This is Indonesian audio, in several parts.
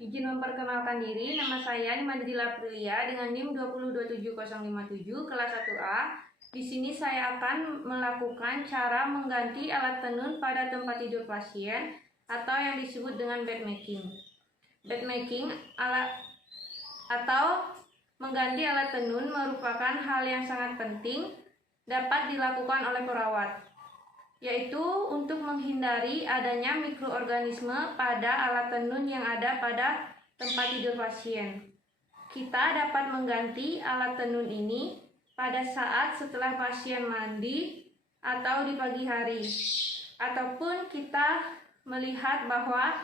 Izin memperkenalkan diri, nama saya Nimadrila Aprilia dengan NIM 2027057 kelas 1A. Di sini saya akan melakukan cara mengganti alat tenun pada tempat tidur pasien atau yang disebut dengan bed making. Bed making atau mengganti alat tenun merupakan hal yang sangat penting dapat dilakukan oleh perawat, yaitu untuk menghindari adanya mikroorganisme pada alat tenun yang ada pada tempat tidur pasien. Kita dapat mengganti alat tenun ini pada saat setelah pasien mandi atau di pagi hari, ataupun kita melihat bahwa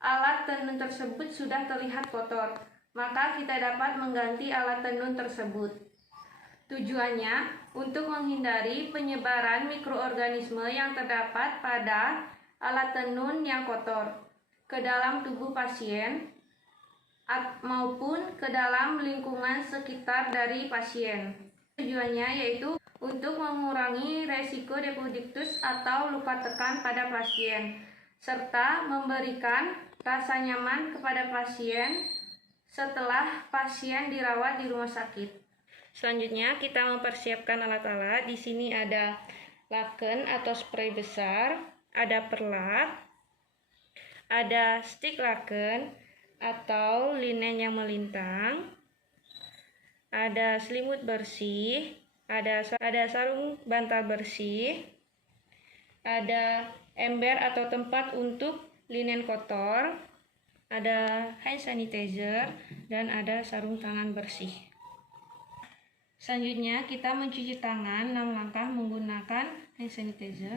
alat tenun tersebut sudah terlihat kotor, maka kita dapat mengganti alat tenun tersebut. Tujuannya untuk menghindari penyebaran mikroorganisme yang terdapat pada alat tenun yang kotor ke dalam tubuh pasien maupun ke dalam lingkungan sekitar dari pasien. Tujuannya yaitu untuk mengurangi resiko depodik-tus atau luka tekan pada pasien, serta memberikan rasa nyaman kepada pasien setelah pasien dirawat di rumah sakit. Selanjutnya kita mempersiapkan alat-alat. Di sini ada laken atau spray besar, ada perlat, ada stik laken atau linen yang melintang, ada selimut bersih, ada sarung bantal bersih, ada ember atau tempat untuk linen kotor, ada hand sanitizer, dan ada sarung tangan bersih. Selanjutnya kita mencuci tangan 6 langkah menggunakan hand sanitizer.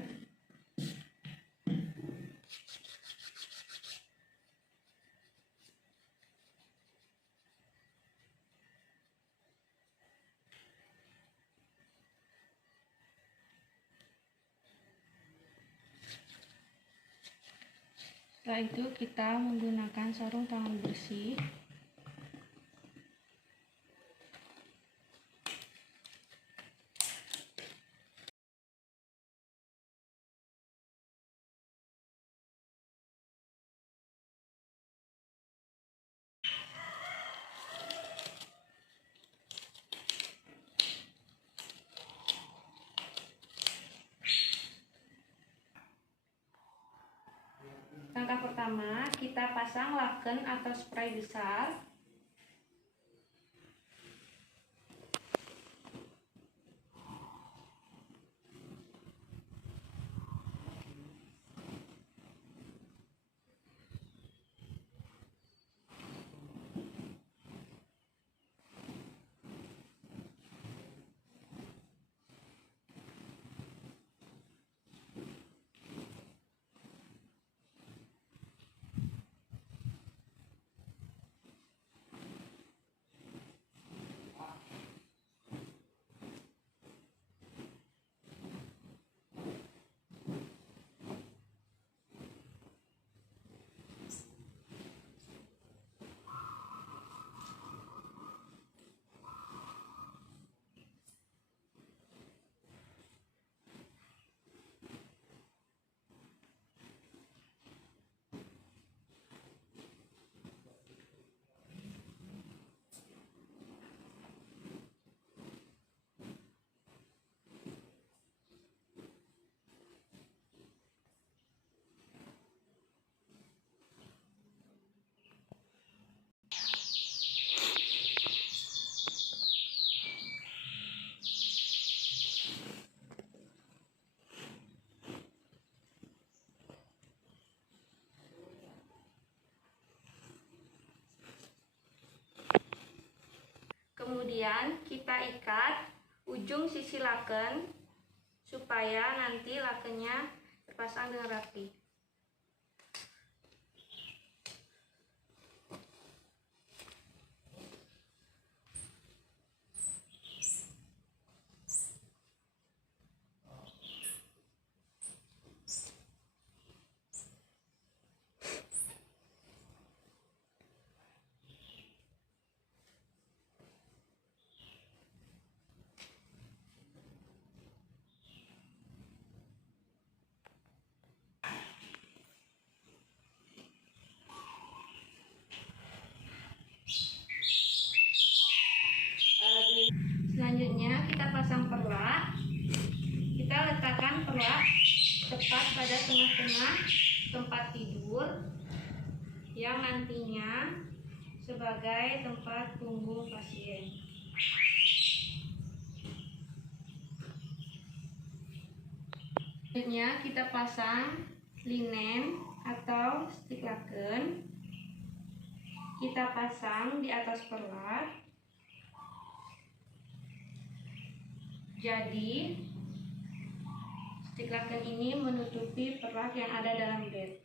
Setelah itu kita menggunakan sarung tangan bersih. Langkah pertama, kita pasang laken atau spray besar. Kemudian kita ikat ujung sisi laken supaya nanti lakennya terpasang dengan rapi. pada tengah-tengah tempat tidur yang nantinya sebagai tempat punggung pasien. Selanjutnya kita pasang linen atau stik laken. Kita pasang di atas perlat. Jadi stik laken ini menutupi perlat yang ada dalam bed.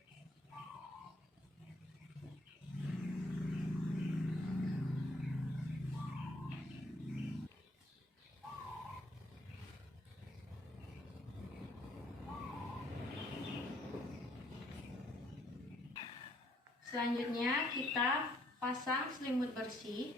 Selanjutnya kita pasang selimut bersih.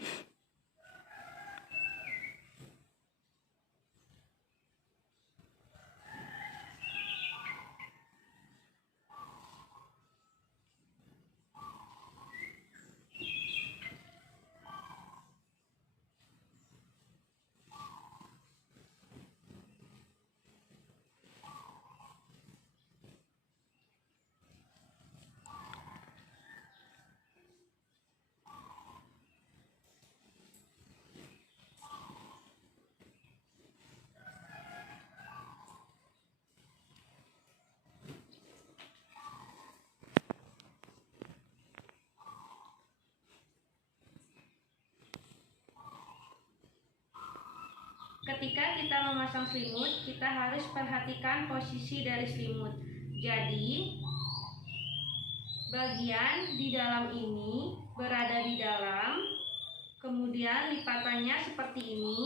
Ketika kita memasang selimut, kita harus perhatikan posisi dari selimut. Jadi, bagian di dalam ini berada di dalam, kemudian lipatannya seperti ini.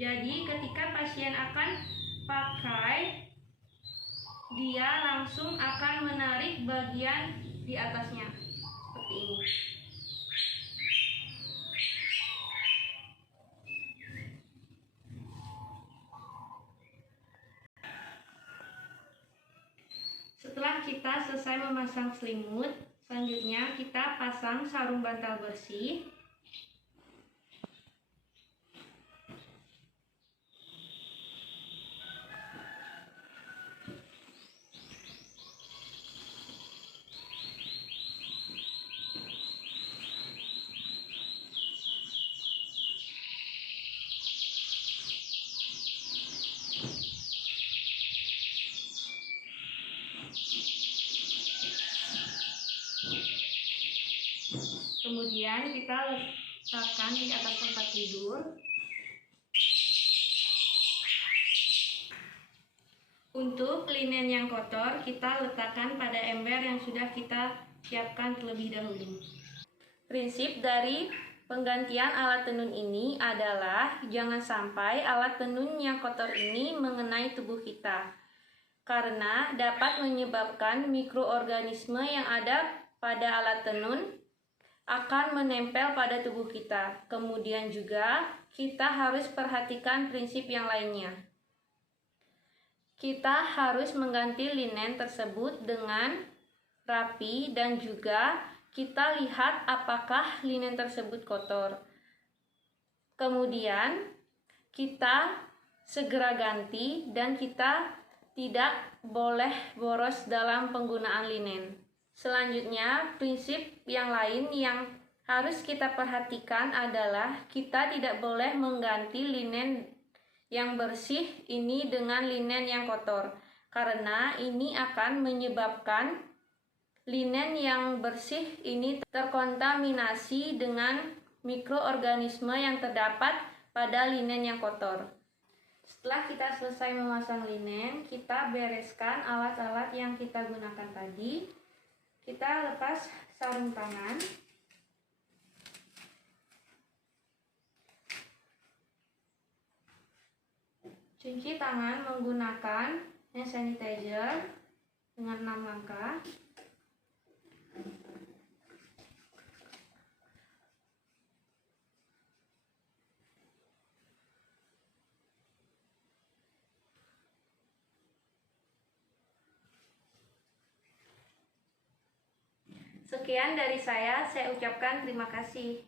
Jadi, ketika pasien akan pakai, dia langsung akan menarik bagian di atasnya, seperti ini. Setelah kita selesai memasang selimut, selanjutnya kita pasang sarung bantal bersih. Kemudian kita letakkan di atas tempat tidur. Untuk linen yang kotor, kita letakkan pada ember yang sudah kita siapkan terlebih dahulu. Prinsip dari penggantian alat tenun ini adalah jangan sampai alat tenun yang kotor ini mengenai tubuh kita, karena dapat menyebabkan mikroorganisme yang ada pada alat tenun akan menempel pada tubuh kita. Kemudian juga kita harus perhatikan prinsip yang lainnya. Kita harus mengganti linen tersebut dengan rapi dan juga kita lihat apakah linen tersebut kotor. Kemudian kita segera ganti dan kita tidak boleh boros dalam penggunaan linen. Selanjutnya, prinsip yang lain yang harus kita perhatikan adalah kita tidak boleh mengganti linen yang bersih ini dengan linen yang kotor, karena ini akan menyebabkan linen yang bersih ini terkontaminasi dengan mikroorganisme yang terdapat pada linen yang kotor. Setelah kita selesai memasang linen, kita bereskan alat-alat yang kita gunakan tadi. Kita lepas sarung tangan. Cuci tangan menggunakan hand sanitizer dengan 6 langkah. Sekian dari saya ucapkan terima kasih.